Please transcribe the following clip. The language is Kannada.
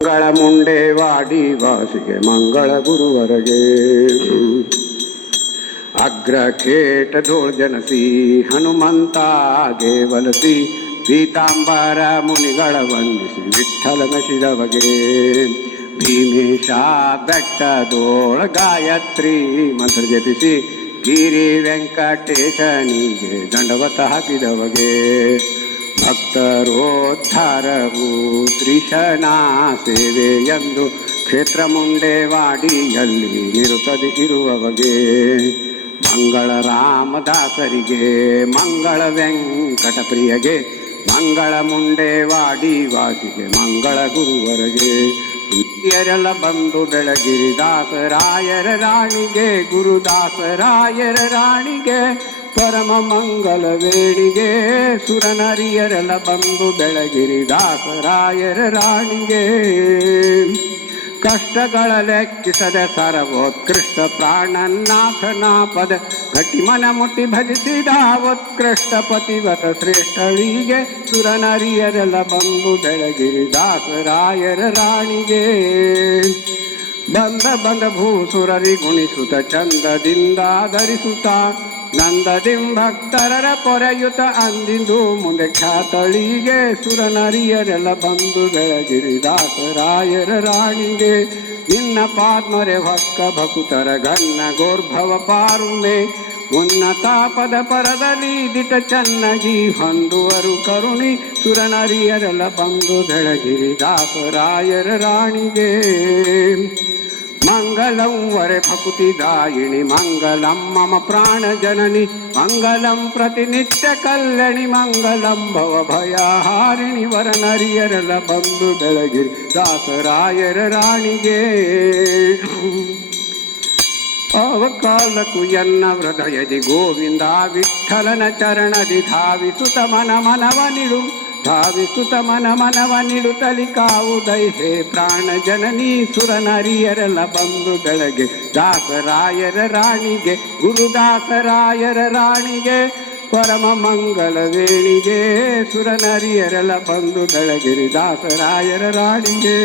ಮಂಗಳ ಮುಂಡೆ ವಾಡಿ ವಾಸಿಗೆ ಮಂಗಳ ಗುರುವರಗೆ ಅಗ್ರಖೇಟ ಧೋಳ ಜನಸಿ ಹನುಮಂತಾಗೆ ವಲಸಿ ಪೀತಾಂಬರ ಮುನಿಗಳ ವಂದಿಸಿ ವಿಠ್ಠಲನ ಶಿರವಗೆ ಭೀಮೇಶ ಬೆಟ್ಟದೋಳ ಗಾಯತ್ರಿ ಮಂತ್ರ ಜಪಿಸಿ ಗಿರಿ ವೆಂಕಟೇಶನಿಗೆ ದಂಡವತ ಹಾಕಿದವಗೆ ಭಕ್ತರೋದ್ಧಾರವು ಶ್ರೀಶನ ಸೇವೆಯೆಂದು ಕ್ಷೇತ್ರ ಮುಂಡೆ ವಾಡಿಯಲ್ಲಿ ನಿರುತ್ತದೆ ಇರುವವಗೆ ಮಂಗಳ ರಾಮದಾಸರಿಗೆ ಮಂಗಳ ವೆಂಕಟ ಪ್ರಿಯಗೆ ಮಂಗಳ ಮುಂಡೆ ವಾಡಿ ವಾಸಿಗೆ ಮಂಗಳ ಗುರುವರಗೆ ಹಿರಿಯರೆಲ್ಲ ಬಂದು ಬೆಳಗಿರಿ ದಾಸರಾಯರ ರಾಣಿಗೆ ಗುರುದಾಸರಾಯರ ರಾಣಿಗೆ ಪರಮ ಮಂಗಲ ವೇಣಿಗೆ ಸುರನರಿಯರೆಲ್ಲ ಬಂದು ಬೆಳಗಿರಿ ದಾಸರಾಯರ ರಾಣಿಗೆ ಕಷ್ಟಗಳ ಲೆಕ್ಕಿಸದೆ ಸರ್ವೋತ್ಕೃಷ್ಟ ಪ್ರಾಣನಾಥನ ಪದ ಗಟ್ಟಿ ಮನ ಮುಟ್ಟಿ ಭಜಿಸಿದ ಉತ್ಕೃಷ್ಟ ಪತಿವತ ಶ್ರೇಷ್ಠಳಿಗೆ ಸುರನರಿಯರೆಲ್ಲ ಬಂದು ಬೆಳಗಿರಿ ದಾಸರಾಯರ ರಾಣಿಗೆ ಬಂದ ಬಂದ ಭೂಸುರರಿ ಗುಣಿಸುತ್ತ ಚಂದದಿಂದ ಧರಿಸುತ್ತ ನಂದದಿಂ ಭಕ್ತರರ ಪೊರೆಯುತ ಅಂದಿಂದು ಮುಂದೆ ಖ್ಯಾತಳಿಗೆ ಸುರನರಿಯರೆಲ್ಲ ಬಂದು ಬೆಳಗಿರಿ ದಾಸರಾಯರ ರಾಣಿಗೆ ನಿನ್ನ ಪಾದ್ಮರೆ ಭಕ್ಕ ಭಕುತರ ಘನ್ನ ಗೋರ್ಭವ ಪಾರುಮೆ ಉನ್ನತ ಪದ ಪರದಲ್ಲಿ ದಿಟ ಚೆನ್ನಾಗಿ ಹೊಂದುವರು ಕರುಣಿ ಸುರನರಿಯರೆಲ್ಲ ಬಂದು ಬೆಳಗಿರಿ ದಾಸರಾಯರ ರಾಣಿಗೆ ಮಂಗಲಂ ವರೆ ಭಕುತಿದಾಯಿಣಿ ಮಂಗಲಂ ಮಮ ಪ್ರಾಣ ಜನನಿ ಮಂಗಲಂ ಪ್ರತಿನಿತ್ಯ ಕಲ್ಯಾಣಿ ಮಂಗಲಂ ಭವ ಭಯಹಾರಿಣಿ ವರನರಿಯರೆಲ್ಲ ಬಂದು ಬೆಳಗಿರಿ ದಾಸರಾಯರ ರಾಣಿಗೆ ಅವಕಾಲಕ್ಕೂ ಎನ್ನ ಹೃದಯದಿ ಗೋವಿಂದ ವಿಠ್ಠಲನ ಚರಣದಿ ಧಾವಿಸುತ ಮನ ಮನವ ನಿಡು ಧಾವಿಸುತ ಮನ ಮನವ ನಿಡುತ್ತಲಿ ಕಾವುದೈ ಹೇ ಪ್ರಾಣ ಜನನಿ ಸುರನರಿಯರೆಲ್ಲ ಬಂದು ಬೆಳಗ್ಗೆ ದಾಸರಾಯರ ರಾಣಿಗೆ ಗುರುದಾಸರಾಯರ ರಾಣಿಗೆ ಪರಮ ಮಂಗಲ ವೇಣಿಗೆ ಸುರನರಿಯರೆಲ್ಲ ಬಂದು ಬೆಳಗಿರಿ ದಾಸರಾಯರ ರಾಣಿಗೆ